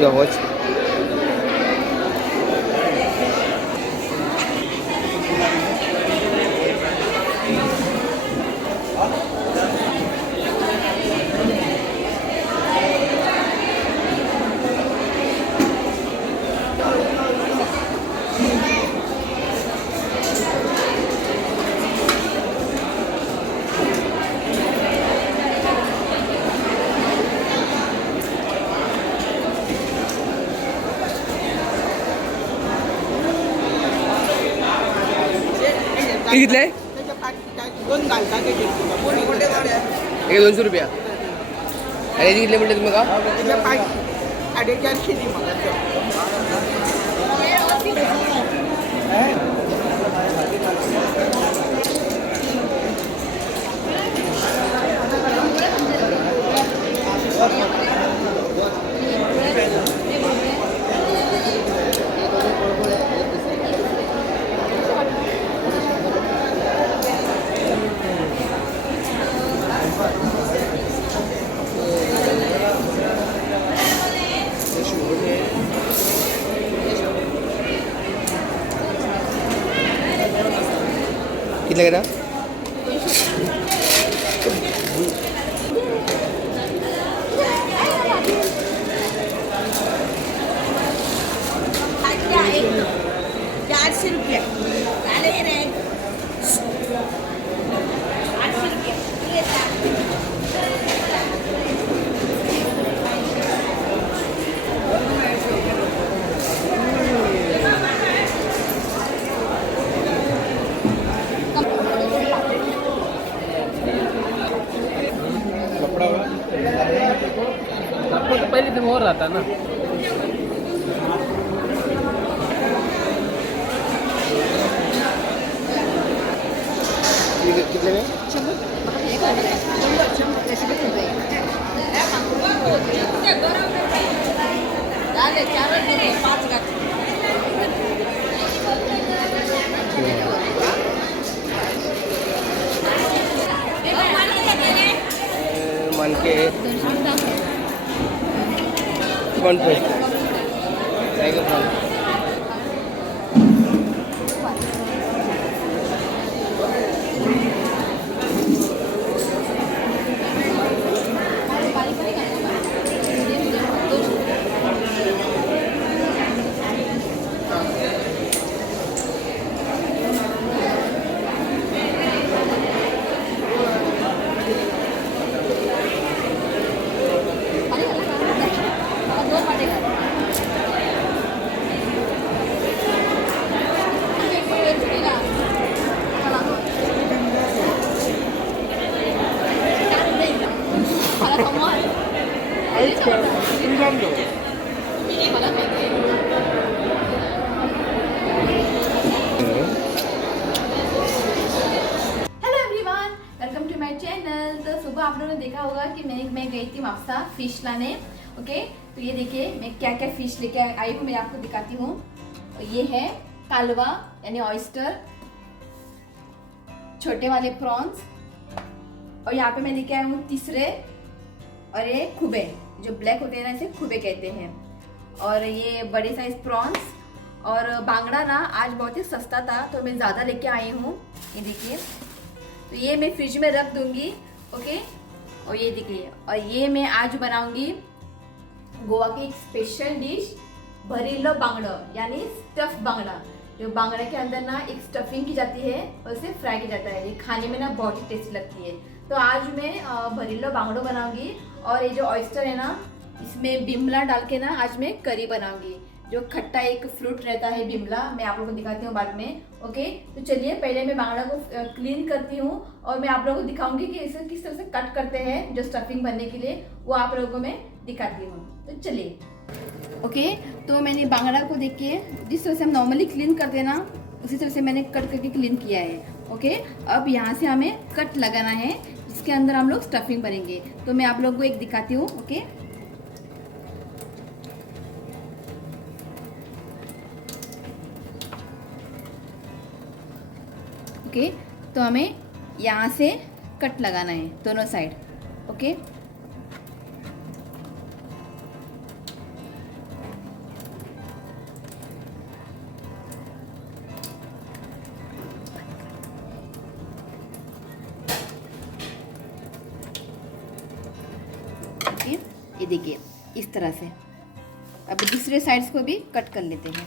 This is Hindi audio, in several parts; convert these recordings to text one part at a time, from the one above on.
Your watch. किती घेतलंय? दोन घालता ते हे 200 रुपया. आणि किती म्हटलं तुम्ही का? 450 दी मला किती लागेल? पहले दिन और रहता ना. कितने में? मान के 1 plate. Tiger prawn. तो सुबह आप लोगों ने देखा होगा कि मैं गई थी मापसा फिश लाने. ओके, तो ये देखिए मैं क्या क्या फिश लेके आई हूँ, मैं आपको दिखाती हूँ. ये है कालवा यानी ऑयस्टर, छोटे वाले प्रॉन्स, और यहाँ पे मैं लेके आई हूँ तीसरे, और ये खुबे जो ब्लैक होते हैं ना, इसे खुबे कहते हैं. और ये बड़े साइज प्रॉन्स, और बांगड़ा ना आज बहुत ही सस्ता था तो मैं ज़्यादा लेके आई हूँ. ये देखिए, तो ये मैं फ्रिज में रख दूंगी. ओके, और ये देखिए, और ये मैं आज बनाऊंगी गोवा की एक स्पेशल डिश, भरिल्लो बांगड़ा यानी स्टफ बांगड़ा. जो बांगड़ा के अंदर ना एक स्टफिंग की जाती है और उसे फ्राई किया जाता है. ये खाने में ना बहुत ही टेस्टी लगती है. तो आज मैं भरिल्लो बांगड़ो बनाऊंगी, और ये जो ऑयस्टर है ना, इसमें बिमला डाल के ना आज मैं करी बनाऊंगी. जो खट्टा एक फ्रूट रहता है बिमला, मैं आप लोगों को दिखाती हूँ बाद में. ओके, तो चलिए पहले मैं बांगड़ा को क्लीन करती हूँ, और मैं आप लोगों को दिखाऊंगी कि इसे किस तरह से कट करते हैं जो स्टफिंग बनने के लिए, वो आप लोगों को मैं दिखाती हूँ. तो चलिए. ओके, तो मैंने बांगड़ा को देखिए जिस तरह से हम नॉर्मली क्लीन करते हैं ना, उसी तरह से मैंने कट करके क्लीन किया है. ओके, अब यहाँ से हमें कट लगाना है जिसके अंदर हम लोग स्टफिंग बनेंगे. तो मैं आप लोगों को एक दिखाती हूँ. ओके, ओके, तो हमें यहाँ से कट लगाना है दोनों साइड. Okay, okay. ये देखिए इस तरह से। अब दूसरे साइड्स को भी कट कर लेते हैं।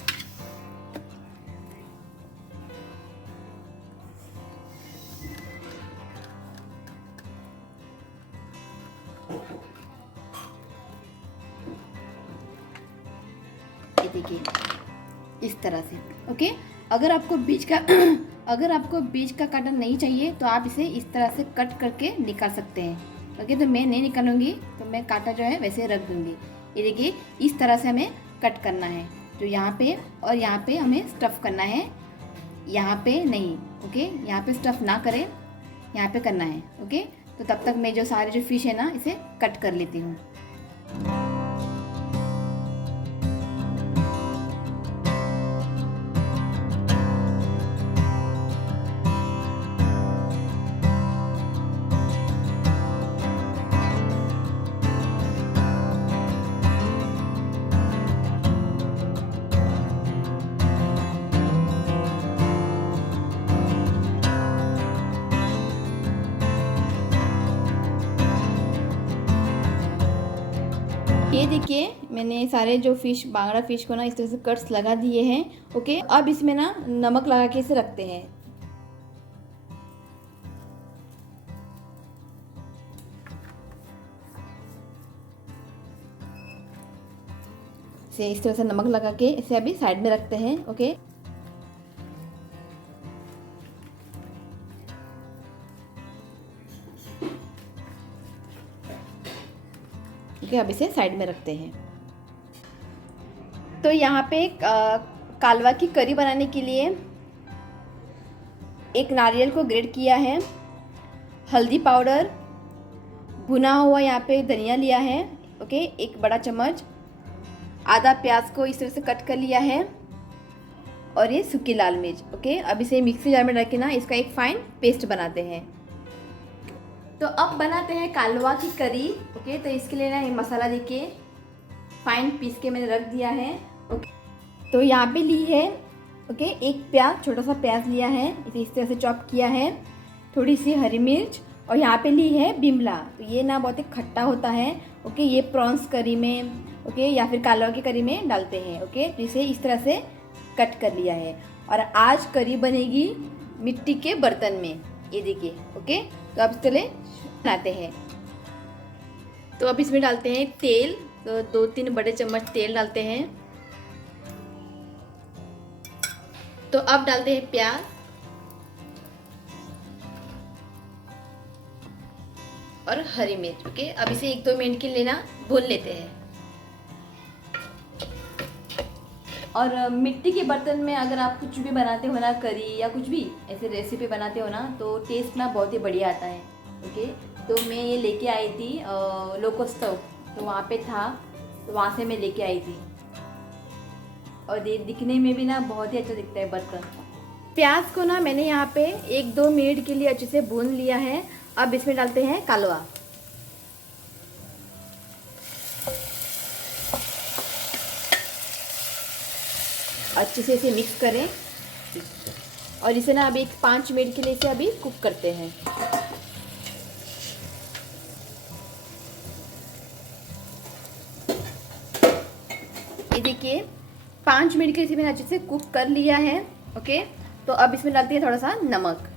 ये देखिए इस तरह से। ओके, अगर आपको बीच का अगर आपको बीच का काटा नहीं चाहिए तो आप इसे इस तरह से कट करके निकाल सकते हैं। ओके, तो मैं नहीं निकालूंगी, तो मैं काटा जो है वैसे रख दूंगी। ये देखिए इस तरह से हमें कट करना है, जो यहाँ पे और यहाँ पे हमें स्टफ़ करना है, यहाँ पे नहीं। ओके, यहाँ पे स्टफ़ ना करें, यहाँ पे करना है। ओके, तो तब तक मैं जो सारे जो फिश है ना इसे कट कर लेती हूँ। ये देखिए मैंने सारे जो फिश, बांगड़ा फिश को ना इस तरह से कट्स लगा दिए हैं। ओके, अब इसमें ना नमक लगा के इसे रखते हैं। इसे इस तरह से नमक लगा के इसे अभी साइड में रखते हैं। ओके, ओके, अब इसे साइड में रखते हैं। तो यहाँ पे कालवा की करी बनाने के लिए एक नारियल को ग्रेट किया है, हल्दी पाउडर, भुना हुआ यहाँ पे धनिया लिया है। ओके, एक बड़ा चम्मच, आधा प्याज को इस तरह से कट कर लिया है, और ये सूखी लाल मिर्च। ओके, अब इसे मिक्सी जार में रख के ना इसका एक फाइन पेस्ट बनाते हैं। तो अब बनाते हैं कालवा की करी। ओके, तो इसके लिए ना ये मसाला देखिए फाइन पीस के मैंने रख दिया है। ओके, तो यहाँ पे ली है ओके एक प्याज, छोटा सा प्याज लिया है, इसे इस तरह से चॉप किया है, थोड़ी सी हरी मिर्च, और यहाँ पे ली है बिमला। तो ये ना बहुत ही खट्टा होता है। ओके, ये प्रॉन्स करी में ओके या फिर कालवा की करी में डालते हैं। ओके, तो इसे इस तरह से कट कर लिया है, और आज करी बनेगी मिट्टी के बर्तन में। ये देखिए। ओके, तो अब चले बनाते हैं। तो अब इसमें डालते हैं तेल, तो 2-3 बड़े चम्मच तेल डालते हैं। तो अब डालते हैं प्याज, और हरी मिर्च। ओके, अब इसे 1-2 मिनट के लिए ना भून लेते हैं। और मिट्टी के बर्तन में अगर आप कुछ भी बनाते हो ना, करी या कुछ भी ऐसे रेसिपी बनाते हो ना, तो टेस्ट ना बहुत ही बढ़िया आता है। ओके, तो मैं ये लेके आई थी लोको स्टोव, तो वहाँ पे था, तो वहाँ से मैं लेके आई थी, और ये दिखने में भी ना बहुत ही अच्छा दिखता है बर्तन। प्याज को ना मैंने यहाँ पे 1-2 मिनट के लिए अच्छे से भून लिया है। अब इसमें डालते हैं कालवा। अच्छे से इसे मिक्स करें, और इसे ना अभी 5 मिनट के लिए इसे अभी कुक करते हैं। ये देखिए 5 मिनट के लिए इसे मैंने अच्छे से कुक कर लिया है। ओके, तो अब इसमें डालते हैं थोड़ा सा नमक।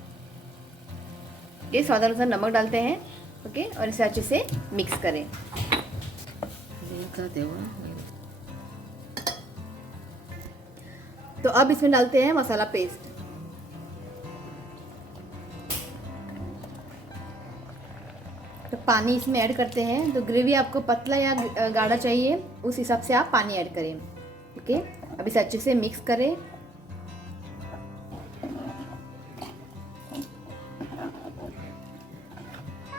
ये स्वाद अनुसार नमक डालते हैं। ओके, और इसे अच्छे से मिक्स करें। तो अब इसमें डालते हैं मसाला पेस्ट। तो पानी इसमें ऐड करते हैं। तो ग्रेवी आपको पतला या गाढ़ा चाहिए, उस हिसाब से आप पानी ऐड करें। ओके, अब इसे अच्छे से मिक्स करें।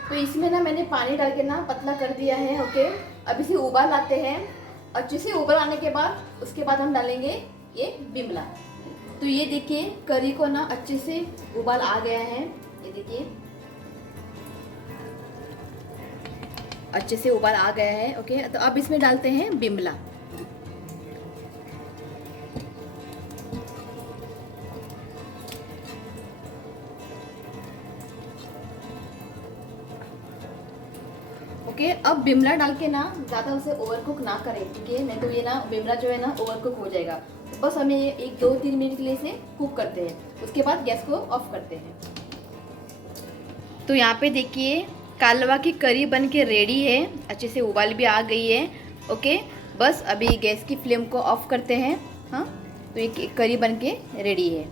तो इसमें ना मैंने पानी डाल के ना पतला कर दिया है। ओके, अब इसे उबाल आते हैं। अच्छे से उबाल आने के बाद उसके बाद हम डालेंगे ये बिमला। तो ये देखिए करी को ना अच्छे से उबाल आ गया है। ये देखिए अच्छे से उबाल आ गया है। ओके, तो अब इसमें डालते हैं बिमला। ओके, अब बिमला डाल के ना ज़्यादा उसे ओवर कुक ना करें, ठीक है, नहीं तो ये ना बिमला जो है ना ओवर कुक हो जाएगा। तो बस हमें एक 2-3 मिनट के लिए इसे कुक करते हैं, उसके बाद गैस को ऑफ करते हैं। तो यहाँ पे देखिए कालवा की करी बन के रेडी है, अच्छे से उबाल भी आ गई है। ओके, बस अभी गैस की फ्लेम को ऑफ करते हैं। हाँ, तो ये करी बन के रेडी है।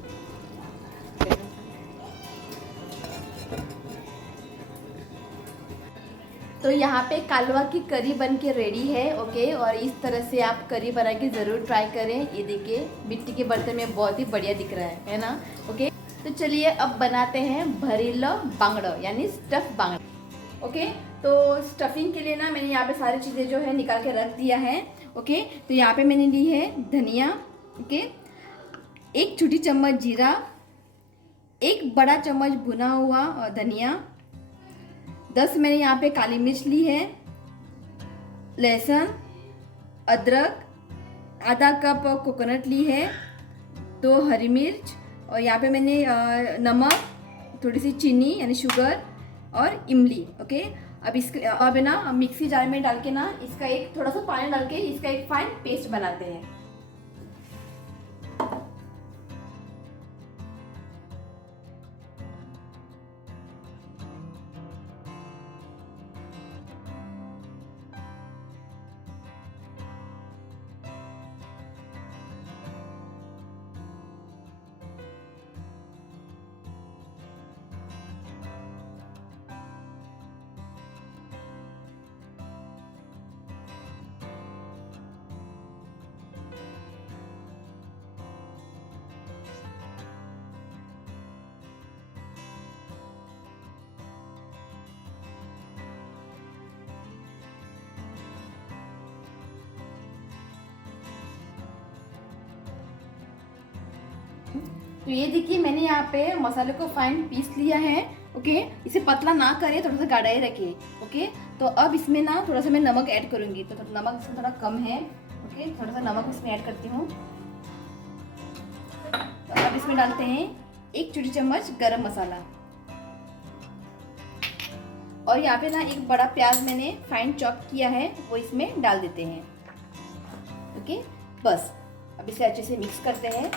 तो यहाँ पे कालवा की करी बन के रेडी है। ओके, और इस तरह से आप करी बना के ज़रूर ट्राई करें। ये देखिए मिट्टी के बर्तन में बहुत ही बढ़िया दिख रहा है ना। ओके, तो चलिए अब बनाते हैं भरीलो बांगड़ो यानी स्टफ बांगड़ा। ओके, तो स्टफिंग के लिए ना मैंने यहाँ पे सारी चीज़ें जो है निकाल के रख दिया है। ओके, तो यहाँ पे मैंने ली है धनिया। ओके, 1 छोटी चम्मच जीरा, 1 बड़ा चम्मच भुना हुआ धनिया, 10 मैंने यहाँ पे काली मिर्च ली है, लहसुन, अदरक, आधा कप कोकोनट ली है, 2 हरी मिर्च, और यहाँ पे मैंने नमक, थोड़ी सी चीनी यानी शुगर और इमली। ओके, अब ना मिक्सी जार में डाल के ना इसका एक थोड़ा सा पानी डाल के इसका एक फाइन पेस्ट बनाते हैं। तो ये देखिए मैंने यहाँ पे मसाले को फाइन पीस लिया है। ओके, इसे पतला ना करें, थोड़ा सा गाढ़ा ही रखिए। ओके, तो अब इसमें ना थोड़ा सा मैं नमक ऐड करूँगी, तो नमक इसमें थोड़ा कम है। ओके, थोड़ा सा नमक इसमें ऐड करती हूँ। तो अब इसमें डालते हैं 1 छोटी चम्मच गरम मसाला, और यहाँ पे ना एक बड़ा प्याज मैंने फाइन चॉप किया है वो इसमें डाल देते हैं। ओके, बस अब इसे अच्छे से मिक्स करते हैं।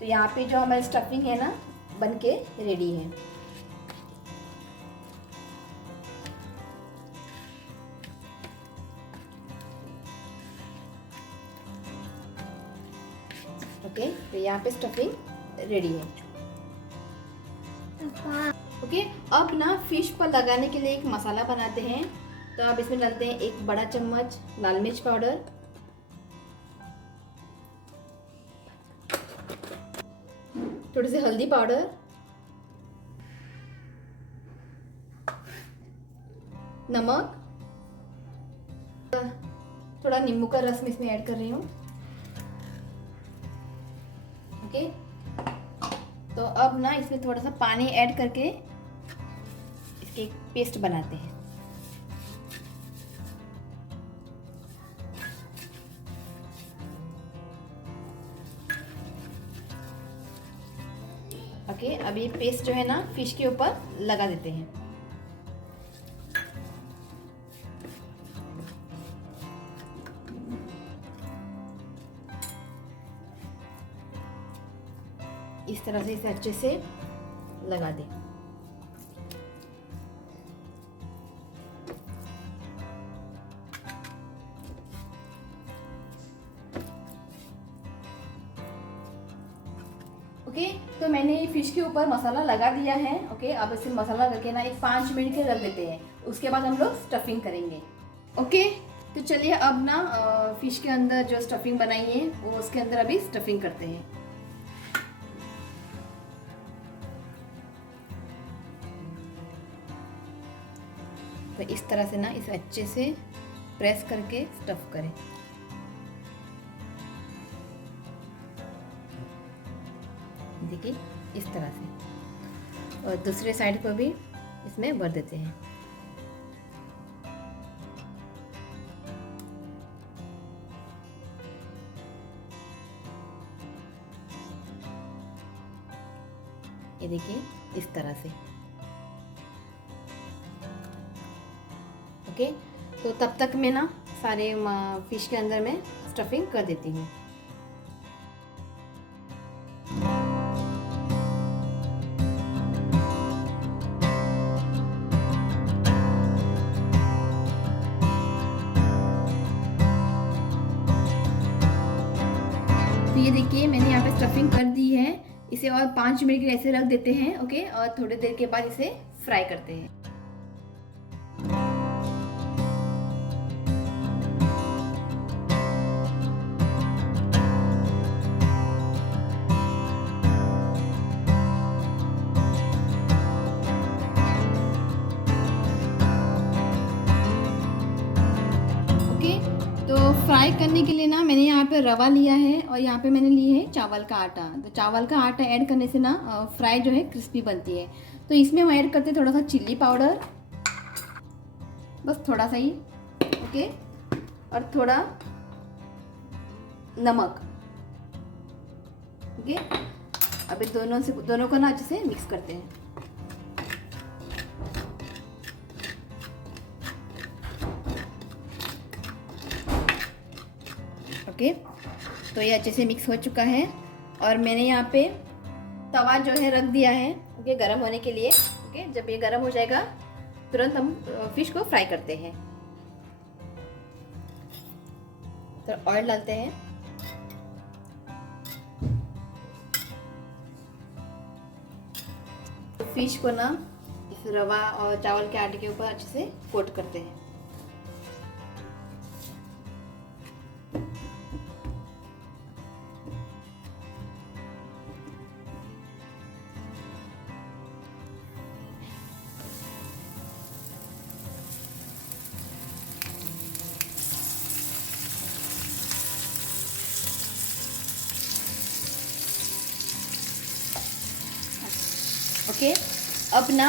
तो यहाँ पे जो हमारी स्टफिंग है ना बन के रेडी है। ओके, तो यहाँ पे स्टफिंग रेडी है। ओके, अब ना फिश पर लगाने के लिए एक मसाला बनाते हैं। तो अब इसमें डालते हैं 1 बड़ा चम्मच लाल मिर्च पाउडर, थोड़ी सी हल्दी पाउडर, नमक, थोड़ा नींबू का रस मैं इसमें ऐड कर रही हूँ। ओके, तो अब ना इसमें थोड़ा सा पानी ऐड करके इसके पेस्ट बनाते हैं। ओके, अब ये पेस्ट जो है ना फिश के ऊपर लगा देते हैं। इस तरह से इसे अच्छे से लगा दें। ओके, तो मैंने फिश के ऊपर मसाला लगा दिया है। ओके, अब इसे मसाला करके ना एक 5 मिनट के रख देते हैं, उसके बाद हम लोग स्टफिंग करेंगे। ओके, तो चलिए अब ना फिश के अंदर जो स्टफिंग बनाई है वो उसके अंदर अभी स्टफिंग करते हैं। तो इस तरह से ना इसे अच्छे से प्रेस करके स्टफ करें। देखिए इस तरह से, और दूसरे साइड को भी इसमें भर देते हैं। ये देखिए इस तरह से। ओके, तो तब तक मैं ना सारे फिश के अंदर मैं स्टफिंग कर देती हूँ। तो ये देखिए मैंने यहाँ पे स्टफिंग कर दी है। इसे और 5 मिनट के लिए ऐसे रख देते हैं। ओके, और थोड़ी देर के बाद इसे फ्राई करते हैं। तो फ्राई करने के लिए ना मैंने यहाँ पे रवा लिया है और यहाँ पे मैंने ली है चावल का आटा। तो चावल का आटा ऐड करने से ना फ्राई जो है क्रिस्पी बनती है। तो इसमें हम ऐड करते हैं थोड़ा सा चिल्ली पाउडर, बस थोड़ा सा ही। ओके, और थोड़ा नमक। ओके, अभी दोनों को ना अच्छे से मिक्स करते हैं। ओके, तो ये अच्छे से मिक्स हो चुका है और मैंने यहाँ पे तवा जो है रख दिया है ओके गरम होने के लिए। ओके, जब ये गरम हो जाएगा तुरंत हम फिश को फ्राई करते हैं। तो ऑयल डालते हैं। फिश को ना इस रवा और चावल के आटे के ऊपर अच्छे से कोट करते हैं। ओके, अब ना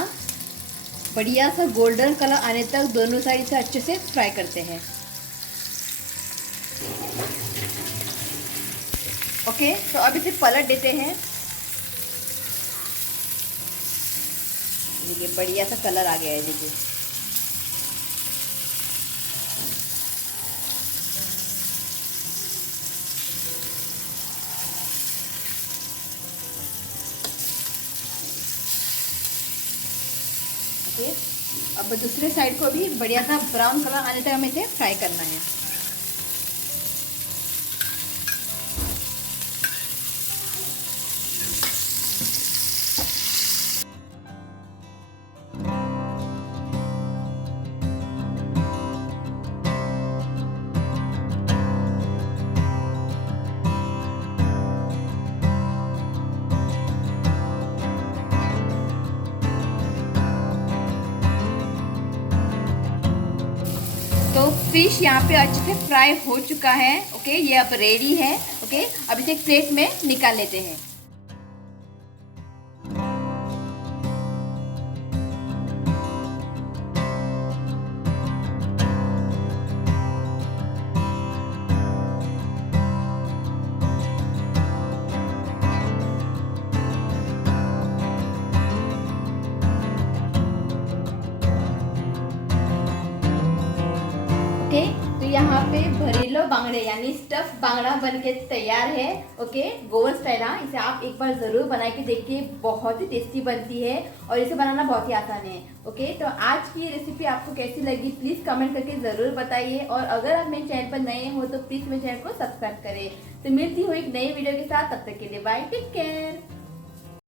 बढ़िया सा गोल्डन कलर आने तक दोनों साइड से अच्छे से फ्राई करते हैं। ओके, तो अब इसे पलट देते हैं। देखिए बढ़िया सा कलर आ गया है। देखिए ओके, अब दूसरे साइड को भी बढ़िया सा ब्राउन कलर आने तक हमें इसे फ्राई करना है। तो फिश यहाँ पे अच्छे से फ्राई हो चुका है। ओके, ये अब रेडी है। ओके, अब इसे एक प्लेट में निकाल लेते हैं। तो यहाँ पे भरेलो बांगड़े यानी स्टफ बांगड़ा बनके तैयार है। Okay, Goan style. इसे आप एक बार ज़रूर बना के देखिए, बहुत ही टेस्टी बनती है और इसे बनाना बहुत ही आसान है। ओके, तो आज की रेसिपी आपको कैसी लगी प्लीज़ कमेंट करके ज़रूर बताइए और अगर आप मेरे चैनल पर नए हो तो प्लीज़ मेरे चैनल को सब्सक्राइब करें। तो मिलती हूँ एक नई वीडियो के साथ, तब तक के लिए बाय, टेक केयर।